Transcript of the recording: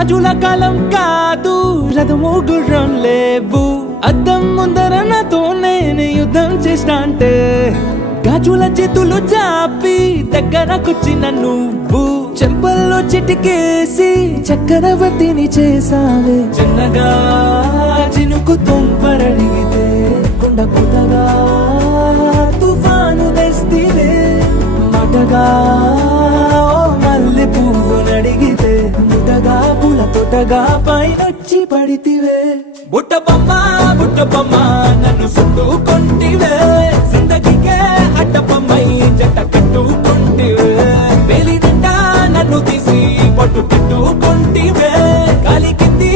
రాజుల కాలం కాదు, రథము గుర్రం లేవు. అద్దం ముందర నాతో నేను యుద్ధం చేస్తా అంటే గాజుల చేతులు చాపి దగ్గరకొచ్చిన నువ్వు చెంపల్లో చిటికేసి చక్రవర్తిని చేసావే. చిన్నగా చినుకు తుంపరడిగితే కుండ పుతగా తుఫాను తెస్తివే. మాటగా మల్లె పువ్వు నడిగితే ముటగా పుల తొటగా పైనొచ్చి పడితివే. బుట్ట బొమ్మ నన్ను చుట్టుకొంటివే. జిందగీకే అడ్డపమ్మై జంట కట్టుకొంటివే. వేలి నిండా నన్ను తీసి పట్టు పెట్టుకొంటివే. కాలి కింది